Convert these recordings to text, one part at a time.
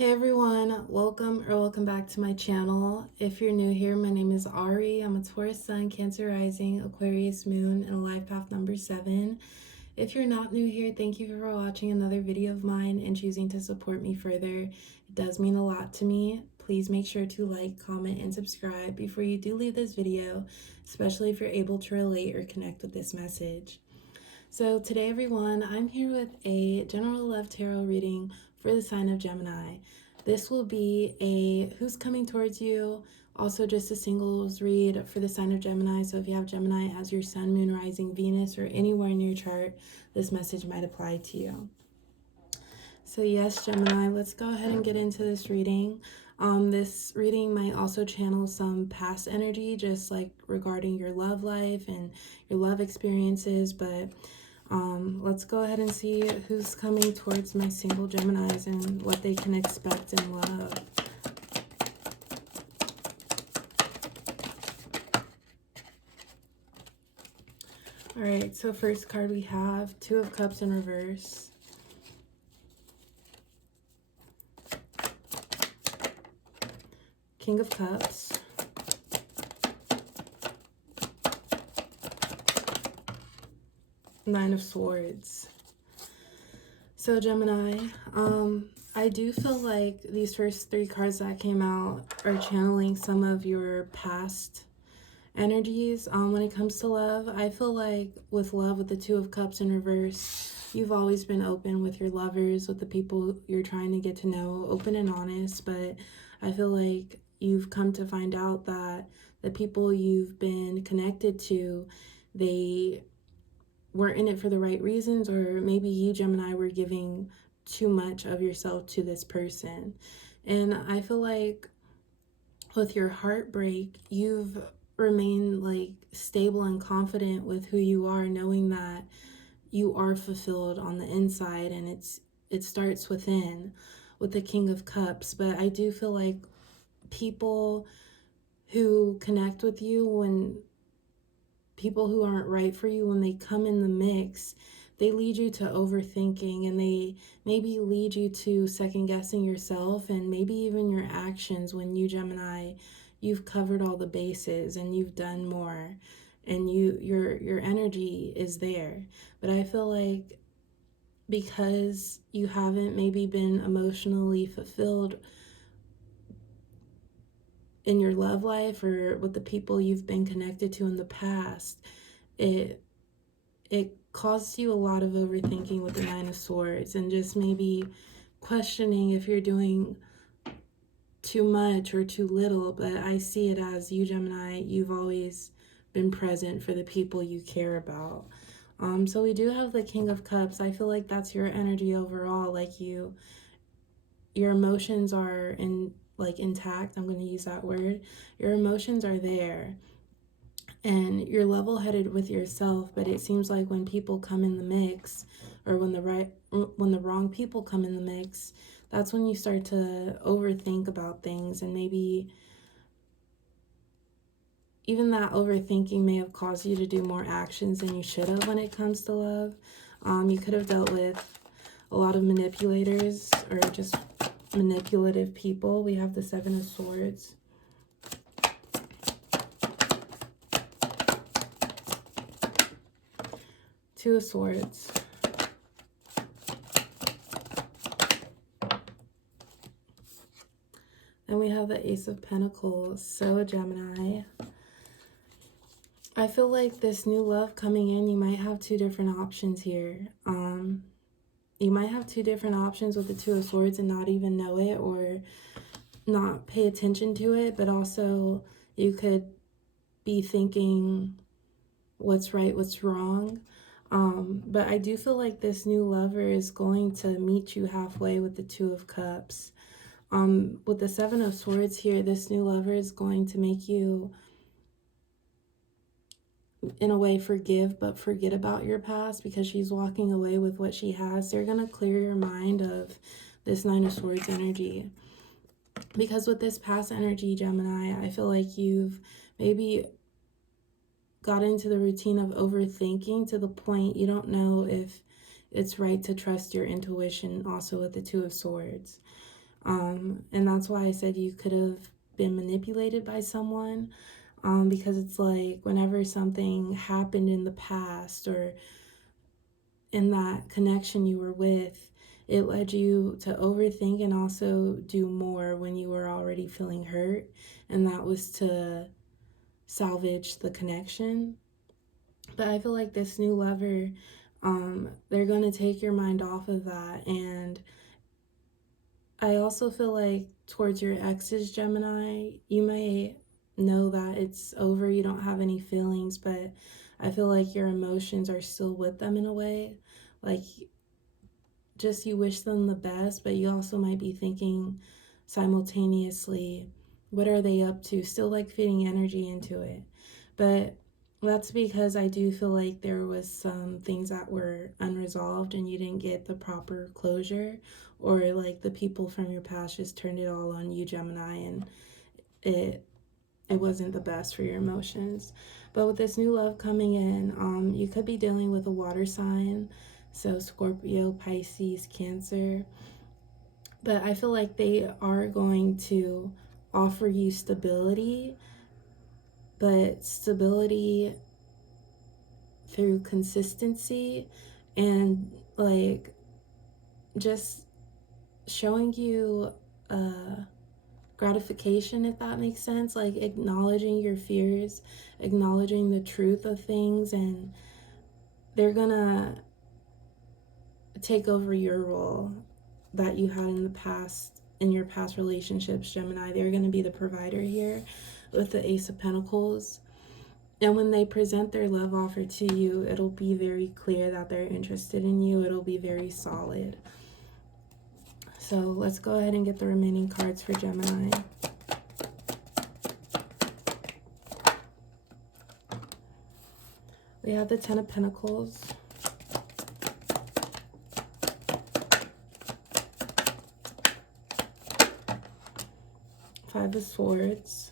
Hey everyone, welcome back to my channel. If you're new here, my name is Ari. I'm a Taurus Sun, Cancer Rising, Aquarius Moon, and a life path number 7. If you're not new here, thank you for watching another video of mine and choosing to support me further. It does mean a lot to me. Please make sure to like, comment, and subscribe before you do leave this video, especially if you're able to relate or connect with this message. So today, everyone, I'm here with a general love tarot reading for the sign of Gemini. This will be a who's coming towards you, also just a singles read for the sign of Gemini. So if you have Gemini as your sun, moon, rising, Venus, or anywhere in your chart, this message might apply to you. So yes, Gemini, let's go ahead and get into this reading. This reading might also channel some past energy, just like regarding your love life and your love experiences, but let's go ahead and see who's coming towards my single Geminis and what they can expect in love. All right, so first card we have Two of Cups in reverse. King of Cups. Nine of Swords. So Gemini, I do feel like these first three cards that came out are channeling some of your past energies. When it comes to love, I feel like with love, with the Two of Cups in reverse, you've always been open with your lovers, with the people you're trying to get to know, open and honest, but I feel like you've come to find out that the people you've been connected to, they weren't in it for the right reasons, or maybe you, Gemini, were giving too much of yourself to this person. And I feel like with your heartbreak, you've remained like stable and confident with who you are, knowing that you are fulfilled on the inside, and it starts within with the King of Cups. But I do feel like people who connect with you, when people who aren't right for you, when they come in the mix, they lead you to overthinking, and they maybe lead you to second guessing yourself and maybe even your actions, when you, Gemini, you've covered all the bases and you've done more, and your energy is there. But I feel like because you haven't maybe been emotionally fulfilled in your love life or with the people you've been connected to in the past, it causes you a lot of overthinking with the Nine of Swords, and just maybe questioning if you're doing too much or too little. But I see it as you, Gemini, you've always been present for the people you care about. So we do have the King of Cups. I feel like that's your energy overall. Like your emotions are intact. I'm going to use that word. Your emotions are there, and you're level-headed with yourself. But it seems like when people come in the mix, or when the wrong people come in the mix, that's when you start to overthink about things, and maybe even that overthinking may have caused you to do more actions than you should have when it comes to love. You could have dealt with a lot of manipulators or just manipulative people. We have the Seven of Swords. Two of Swords. And we have the Ace of Pentacles. So Gemini, I feel like this new love coming in, you might have two different options here. You might have two different options with the Two of Swords and not even know it, or not pay attention to it. But also you could be thinking what's right, what's wrong. But I do feel like this new lover is going to meet you halfway with the Two of Cups. With the Seven of Swords here, this new lover is going to make you, in a way, forgive but forget about your past, because she's walking away with what she has. They're going to clear your mind of this Nine of Swords energy. Because with this past energy, Gemini, I feel like you've maybe got into the routine of overthinking to the point you don't know if it's right to trust your intuition, also with the Two of Swords. And that's why I said you could have been manipulated by someone, because it's like whenever something happened in the past or in that connection you were with, it led you to overthink and also do more when you were already feeling hurt, and that was to salvage the connection. But I feel like this new lover, they're going to take your mind off of that. And I also feel like towards your exes, Gemini, you may know that it's over, you don't have any feelings, but I feel like your emotions are still with them in a way. Like, just you wish them the best, but you also might be thinking simultaneously, what are they up to? Still like feeding energy into it. But that's because I do feel like there was some things that were unresolved and you didn't get the proper closure, or like the people from your past just turned it all on you, Gemini, and it it wasn't the best for your emotions. But with this new love coming in, you could be dealing with a water sign, so Scorpio, Pisces, Cancer. But I feel like they are going to offer you stability, but stability through consistency and like just showing you gratification, if that makes sense, like acknowledging your fears, acknowledging the truth of things, and they're gonna take over your role that you had in the past, in your past relationships, Gemini. They're gonna be the provider here with the Ace of Pentacles. And when they present their love offer to you, it'll be very clear that they're interested in you. It'll be very solid. So let's go ahead and get the remaining cards for Gemini. We have the Ten of Pentacles, Five of Swords,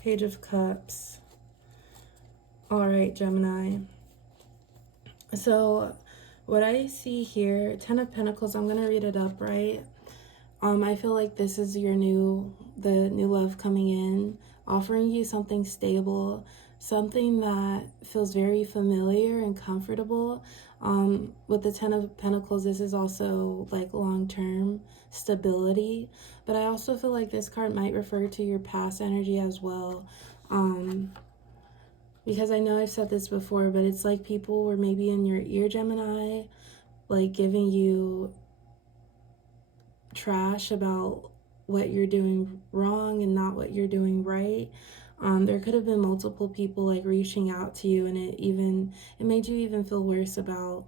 Page of Cups. All right, Gemini. So what I see here, Ten of Pentacles, I'm going to read it up, right? I feel like this is the new love coming in, offering you something stable, something that feels very familiar and comfortable. With the Ten of Pentacles, this is also like long-term stability, but I also feel like this card might refer to your past energy as well. Because I know I've said this before, but it's like people were maybe in your ear, Gemini, like giving you trash about what you're doing wrong and not what you're doing right. There could have been multiple people like reaching out to you, and it made you even feel worse about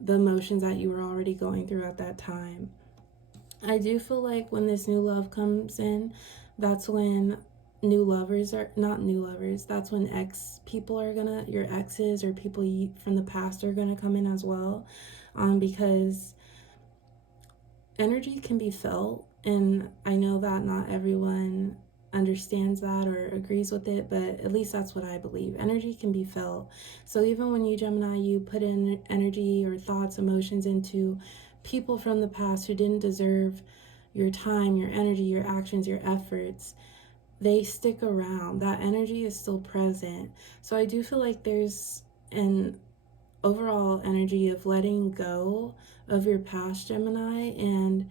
the emotions that you were already going through at that time. I do feel like when this new love comes in, that's when new lovers are not new lovers. That's when your exes or people from the past are gonna come in as well, because energy can be felt, and I know that not everyone understands that or agrees with it, but at least that's what I believe. Energy can be felt. So even when you, Gemini, you put in energy or thoughts, emotions into people from the past who didn't deserve your time, your energy, your actions, your efforts, they stick around. That energy is still present. So I do feel like there's an overall energy of letting go of your past, Gemini, and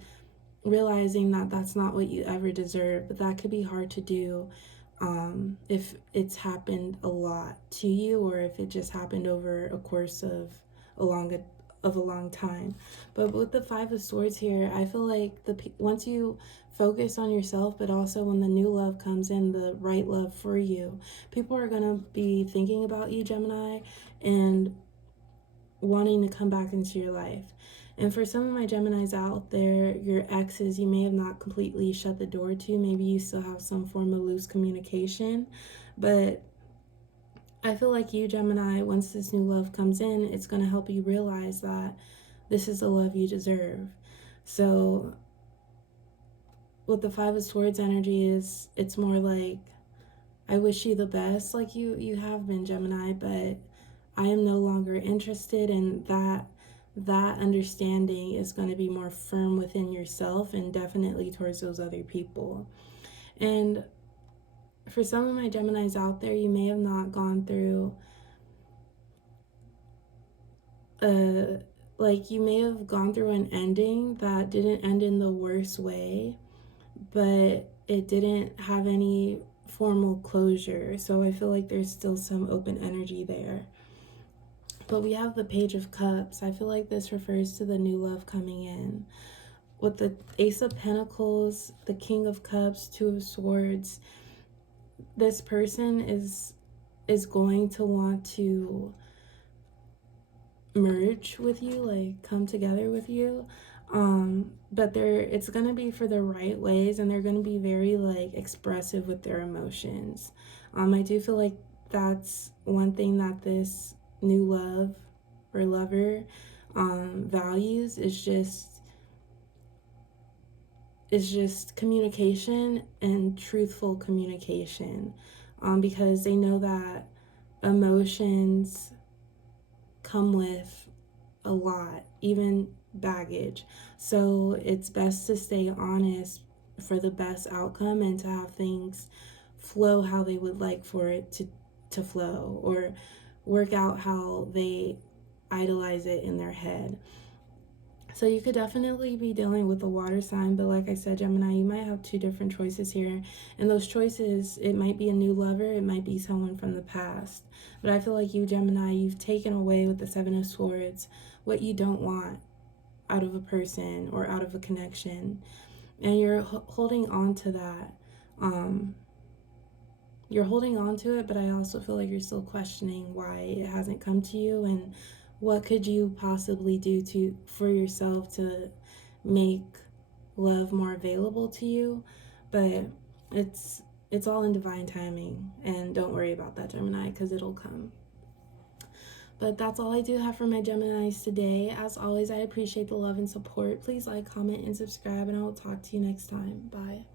realizing that that's not what you ever deserve. But that could be hard to do if it's happened a lot to you, or if it just happened over a course of a long time. But with the Five of Swords here, I feel like once you focus on yourself, but also when the new love comes in, the right love for you, people are going to be thinking about you, Gemini, and wanting to come back into your life. And for some of my Geminis out there, your exes, you may have not completely shut the door to. Maybe you still have some form of loose communication. But I feel like you, Gemini, once this new love comes in, it's going to help you realize that this is the love you deserve. So with the Five of Swords energy, it's more like, I wish you the best, like you have been, Gemini, but I am no longer interested, and that understanding is going to be more firm within yourself and definitely towards those other people. And for some of my Geminis out there, you may have not gone through you may have gone through an ending that didn't end in the worst way, but it didn't have any formal closure. So I feel like there's still some open energy there. But we have the Page of Cups. I feel like this refers to the new love coming in. With the Ace of Pentacles, the King of Cups, Two of Swords, this person is going to want to merge with you, like come together with you. But it's gonna be for the right ways, and they're gonna be very like expressive with their emotions. I do feel like that's one thing that this new love or lover values is just communication and truthful communication, because they know that emotions come with a lot, even baggage. So it's best to stay honest for the best outcome and to have things flow how they would like for it to flow, or work out how they idolize it in their head. So you could definitely be dealing with a water sign, but like I said, Gemini, you might have two different choices here. And those choices, it might be a new lover, it might be someone from the past. But I feel like you, Gemini, you've taken away with the Seven of Swords what you don't want out of a person or out of a connection. And you're holding on to that. You're holding on to it, but I also feel like you're still questioning why it hasn't come to you, and what could you possibly do for yourself to make love more available to you. But it's all in divine timing, and don't worry about that, Gemini, because it'll come. But that's all I do have for my Geminis today. As always, I appreciate the love and support. Please like, comment, and subscribe, and I will talk to you next time. Bye.